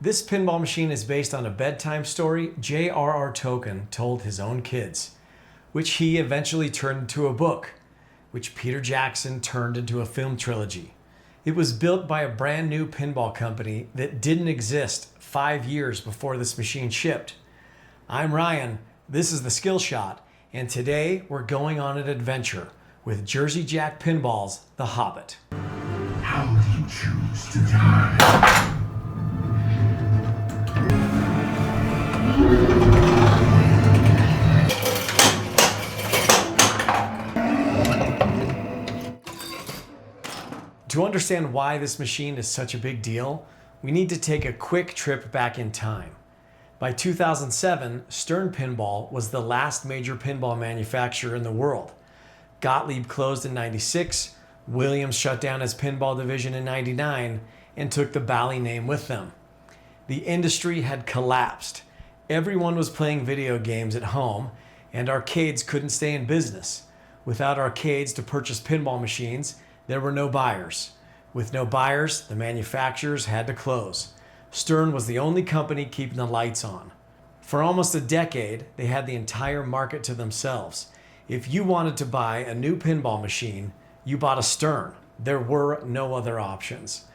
This pinball machine is based on a bedtime story J.R.R. Tolkien told his own kids, which he eventually turned into a book, which Peter Jackson turned into a film trilogy. It was built by a brand new pinball company that didn't exist 5 years before this machine shipped. I'm Ryan, this is the Skill Shot, and today we're going on an adventure with Jersey Jack Pinball's The Hobbit. How would you choose to die? To understand why this machine is such a big deal, we need to take a quick trip back in time. By 2007, Stern Pinball was the last major pinball manufacturer in the world. Gottlieb closed in '96, Williams shut down his pinball division in '99, and took the Bally name with them. The industry had collapsed. Everyone was playing video games at home, and arcades couldn't stay in business. Without arcades to purchase pinball machines, there were no buyers. With no buyers, the manufacturers had to close. Stern was the only company keeping the lights on. For almost a decade, they had the entire market to themselves. If you wanted to buy a new pinball machine, you bought a Stern. There were no other options.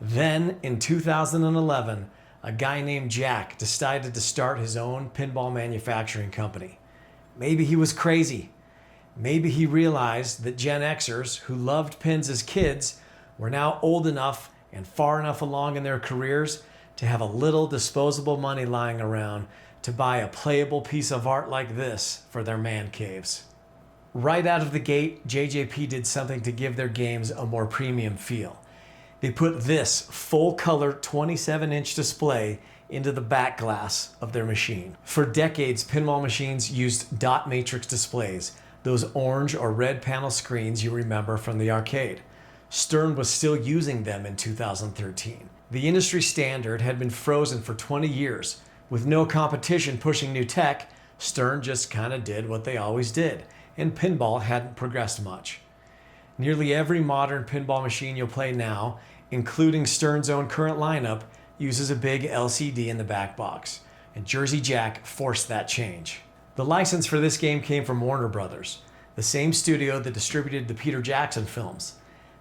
Then, in 2011, a guy named Jack decided to start his own pinball manufacturing company. Maybe he was crazy. Maybe he realized that Gen Xers who loved pins as kids were now old enough and far enough along in their careers to have a little disposable money lying around to buy a playable piece of art like this for their man caves. Right out of the gate, JJP did something to give their games a more premium feel. They put this full-color 27-inch display into the back glass of their machine. For decades, pinball machines used dot matrix displays, those orange or red panel screens you remember from the arcade. Stern was still using them in 2013. The industry standard had been frozen for 20 years. With no competition pushing new tech, Stern just kind of did what they always did, and pinball hadn't progressed much. Nearly every modern pinball machine you'll play now, including Stern's own current lineup, uses a big LCD in the back box, and Jersey Jack forced that change. The license for this game came from Warner Brothers, the same studio that distributed the Peter Jackson films.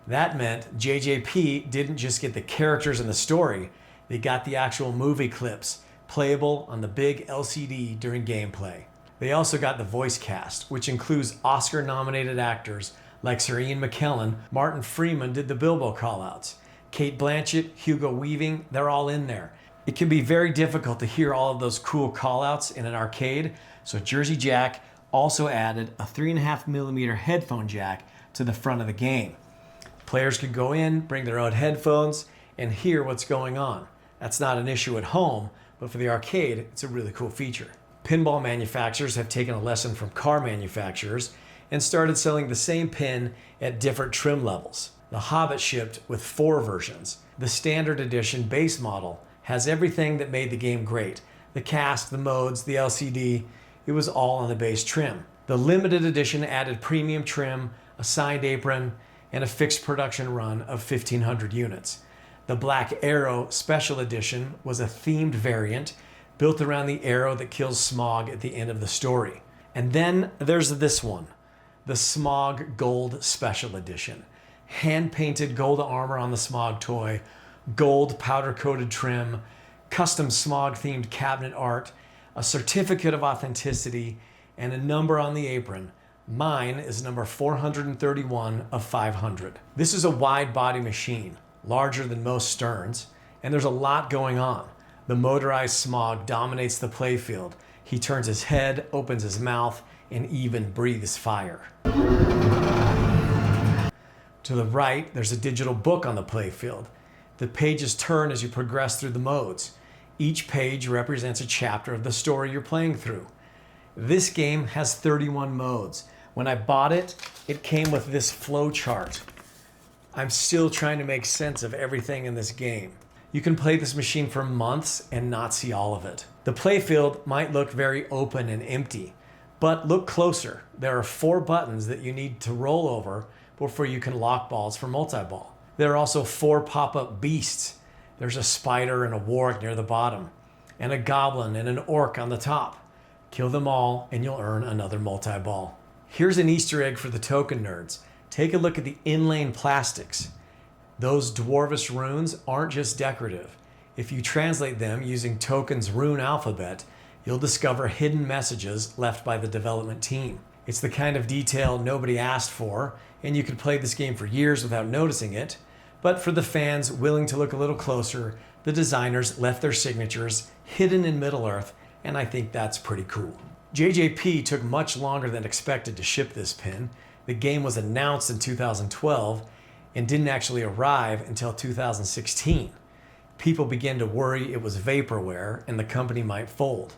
That meant JJP didn't just get the characters and the story, they got the actual movie clips, playable on the big LCD during gameplay. They also got the voice cast, which includes Oscar-nominated actors like Sir Ian McKellen. Martin Freeman did the Bilbo callouts. Kate Blanchett, Hugo Weaving, they're all in there. It can be very difficult to hear all of those cool callouts in an arcade, so Jersey Jack also added a 3.5mm headphone jack to the front of the game. Players could go in, bring their own headphones, and hear what's going on. That's not an issue at home, but for the arcade, it's a really cool feature. Pinball manufacturers have taken a lesson from car manufacturers and started selling the same pin at different trim levels. The Hobbit shipped with 4 versions. The standard edition base model has everything that made the game great. The cast, the modes, the LCD, it was all on the base trim. The limited edition added premium trim, a signed apron, and a fixed production run of 1,500 units. The Black Arrow Special Edition was a themed variant built around the arrow that kills Smaug at the end of the story. And then there's this one, the Smaug Gold Special Edition. Hand-painted gold armor on the Smaug toy, gold powder-coated trim, custom Smaug-themed cabinet art, a certificate of authenticity, and a number on the apron. Mine is number 431 of 500. This is a wide-body machine, larger than most Sterns, and there's a lot going on. The motorized Smaug dominates the playfield. He turns his head, opens his mouth, and even breathes fire. To the right, there's a digital book on the playfield. The pages turn as you progress through the modes. Each page represents a chapter of the story you're playing through. This game has 31 modes. When I bought it, it came with this flow chart. I'm still trying to make sense of everything in this game. You can play this machine for months and not see all of it. The playfield might look very open and empty, but look closer. There are 4 buttons that you need to roll over before you can lock balls for multiball. There are also 4 pop-up beasts. There's a spider and a warg near the bottom, and a goblin and an orc on the top. Kill them all and you'll earn another multi-ball. Here's an Easter egg for the token nerds. Take a look at the inlane plastics. Those dwarvish runes aren't just decorative. If you translate them using Token's rune alphabet, you'll discover hidden messages left by the development team. It's the kind of detail nobody asked for, and you could play this game for years without noticing it. But for the fans willing to look a little closer, the designers left their signatures hidden in Middle-earth, and I think that's pretty cool. JJP took much longer than expected to ship this pin. The game was announced in 2012 and didn't actually arrive until 2016. People began to worry it was vaporware and the company might fold.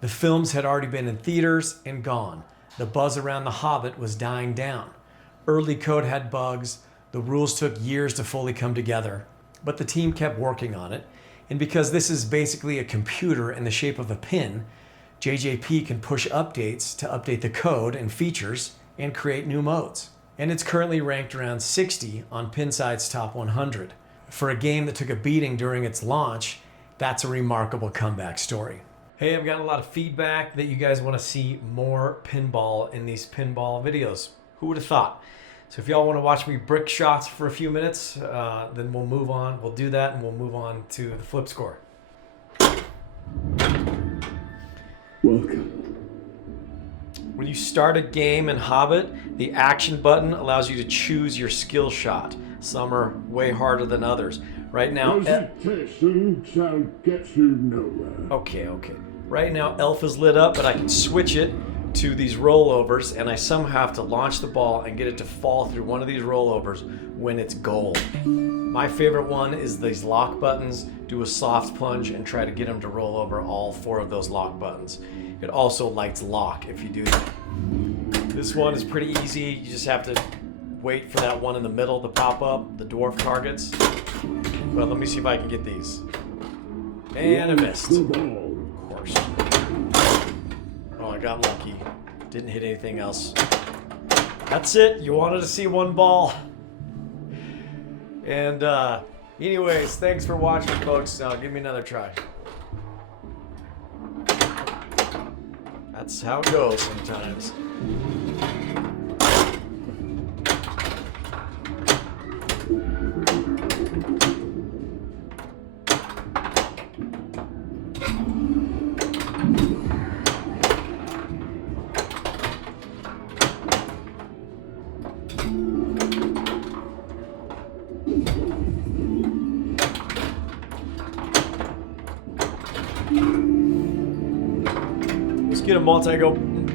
The films had already been in theaters and gone. The buzz around The Hobbit was dying down. Early code had bugs. The rules took years to fully come together, but the team kept working on it. And because this is basically a computer in the shape of a pin, JJP can push updates to update the code and features and create new modes. And it's currently ranked around 60 on Pinside's top 100. For a game that took a beating during its launch, that's a remarkable comeback story. Hey, I've gotten a lot of feedback that you guys want to see more pinball in these pinball videos. Who would have thought? So if y'all want to watch me brick shots for a few minutes, then we'll move on. We'll do that and we'll move on to the FlipScore. Welcome. When you start a game in Hobbit, the action button allows you to choose your skill shot. Some are way harder than others. Right now, Hesitation shall get you nowhere. Okay. Right now, Elf is lit up, but I can switch it to these rollovers, and I somehow have to launch the ball and get it to fall through one of these rollovers when it's gold. My favorite one is these lock buttons. Do a soft plunge and try to get them to roll over all 4 of those lock buttons. It also lights lock if you do that. This one is pretty easy. You just have to wait for that one in the middle to pop up, the dwarf targets. Well, let me see if I can get these. And I missed. Of course. Oh, I got lucky. Didn't hit anything else. That's it. You wanted to see one ball. And anyways, thanks for watching, folks. Give me another try. That's how it goes sometimes.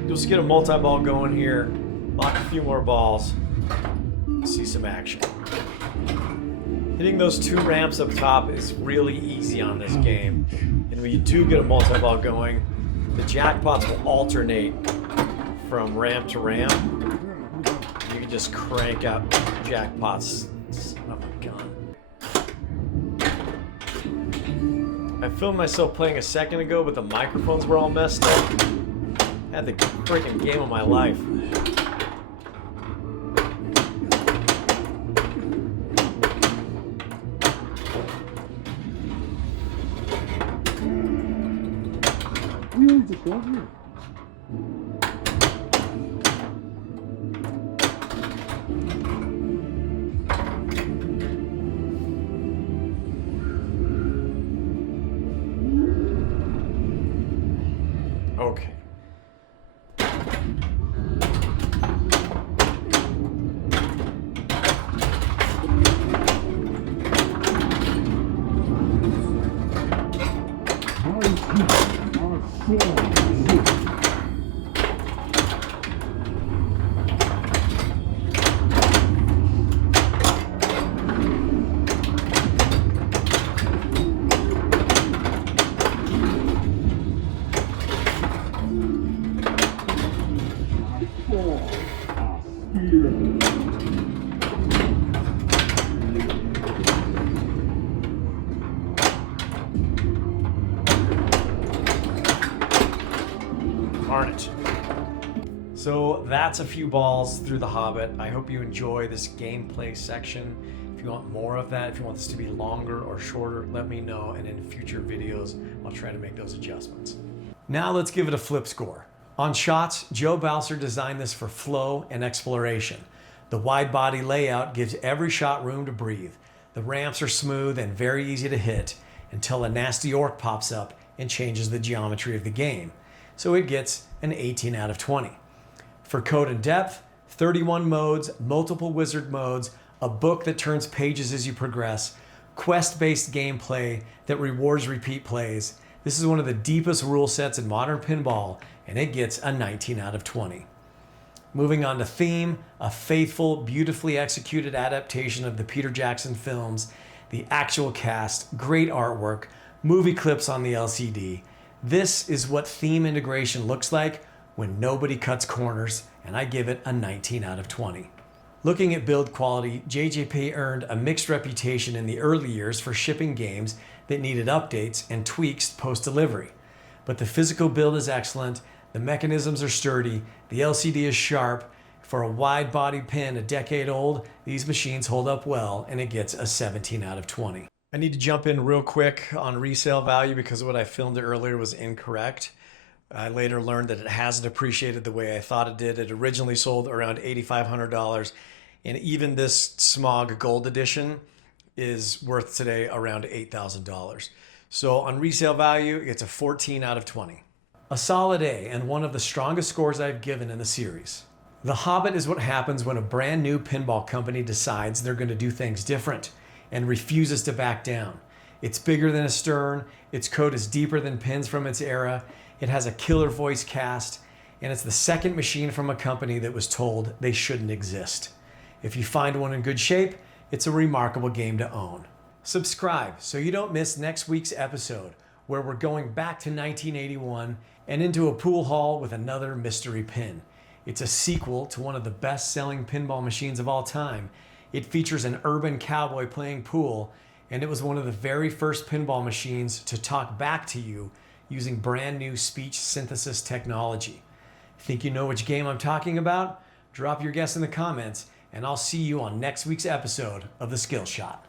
Let's get a multi-ball going here. Lock a few more balls. See some action. Hitting those 2 ramps up top is really easy on this game. And when you do get a multi-ball going, the jackpots will alternate from ramp to ramp. You can just crank out jackpots. Son of a gun. I filmed myself playing a second ago, but the microphones were all messed up. I had the freaking game of my life. Okay. Carnage. So that's a few balls through The Hobbit. I hope you enjoy this gameplay section. If you you want more of that, if you want this to be longer or shorter, let me know, and in future videos, I'll try to make those adjustments. Now let's give it a flip score. On shots, Joe Balser designed this for flow and exploration. The wide body layout gives every shot room to breathe. The ramps are smooth and very easy to hit until a nasty orc pops up and changes the geometry of the game. So it gets an 18 out of 20. For code and depth, 31 modes, multiple wizard modes, a book that turns pages as you progress, quest-based gameplay that rewards repeat plays. This is one of the deepest rule sets in modern pinball, and it gets a 19 out of 20. Moving on to theme, a faithful, beautifully executed adaptation of the Peter Jackson films, the actual cast, great artwork, movie clips on the LCD. This is what theme integration looks like when nobody cuts corners, and I give it a 19 out of 20. Looking at build quality, JJP earned a mixed reputation in the early years for shipping games that needed updates and tweaks post-delivery. But the physical build is excellent, the mechanisms are sturdy, the LCD is sharp. For a wide body pin a decade old, these machines hold up well, and it gets a 17 out of 20. I need to jump in real quick on resale value because what I filmed earlier was incorrect. I later learned that it hasn't appreciated the way I thought it did. It originally sold around $8,500, and even this Smaug Gold Edition is worth today around $8,000. So on resale value, it's a 14 out of 20. A solid A, and one of the strongest scores I've given in the series. The Hobbit is what happens when a brand new pinball company decides they're going to do things different and refuses to back down. It's bigger than a Stern, its code is deeper than pins from its era, it has a killer voice cast, and it's the second machine from a company that was told they shouldn't exist. If you find one in good shape, it's a remarkable game to own. Subscribe so you don't miss next week's episode, where we're going back to 1981 and into a pool hall with another mystery pin. It's a sequel to one of the best-selling pinball machines of all time. It features an urban cowboy playing pool, and it was one of the very first pinball machines to talk back to you using brand new speech synthesis technology. Think you know which game I'm talking about? Drop your guess in the comments, and I'll see you on next week's episode of The Skill Shot.